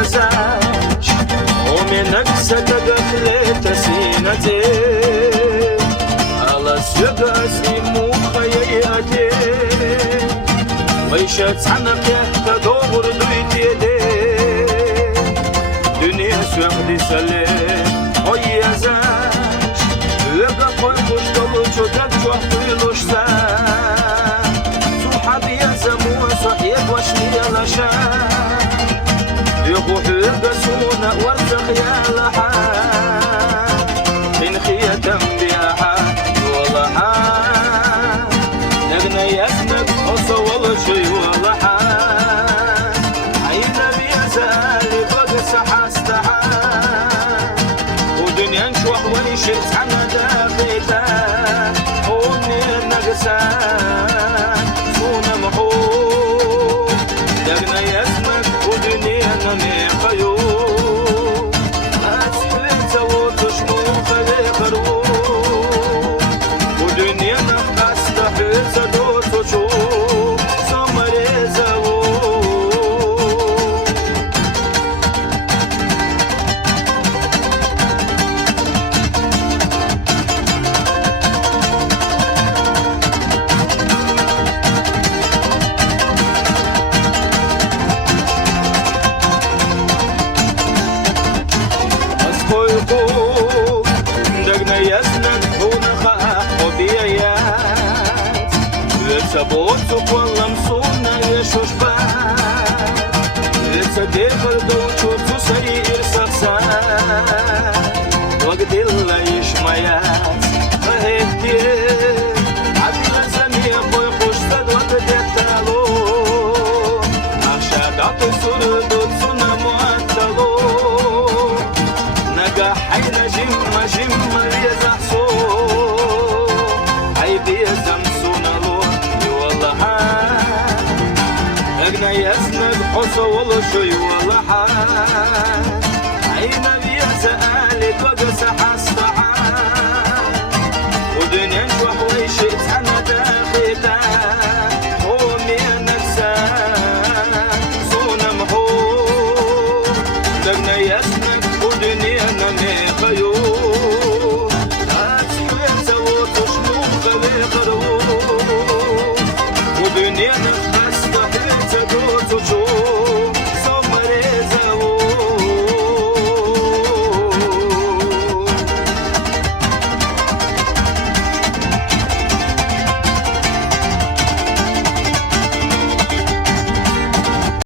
يزاش ومنك ستدخلت سينتي على سيقاسي مخياتي ويشت عنك تدور دويتي دي دنيا سيقدي سليم ويزاش لقى قويقوش طلوشو تكجوح طيلوشتا صحابي يزمو صحيب وشني لشا يقوح يقسونا وارزق يا لحا إن خيتم بيها والله حا نغنى يسنك أصول شي والله حا عينا بيزالي بقس حاستحا ودنيا نشوح ونشيت عنا داخيتا ومني النقسان سونا محوب نغنى يسنك ودنيا نمي قيوب أسفلت وتشمو خلي قروب ودنيا نقص تحيط دوت وشوب سمري زوب أسفلكم دقنا يسنك ونخاح وبيايات لتبوتك والله مصونا يشوش بات لتدخل دوتك تسير سخسان وقت الله يشميات فهيتي عدنا زمي بويقوش تد وقت يتالو عشاد عطي سردو تسونا معتلو نقا حينا جمع جمع يزحسو عيبي يزمسونا لو والله حا اغنى يسند حصو والله شوي والله حا عينا بيزالي بقس حاستحا ودنيا نشوح ويشيت عنا داخيتا قومي نكسان سونا محوب اغنى يسند ودنيا نمي قيوب أسفلت وتشمو خلي قروب ودنيا نخ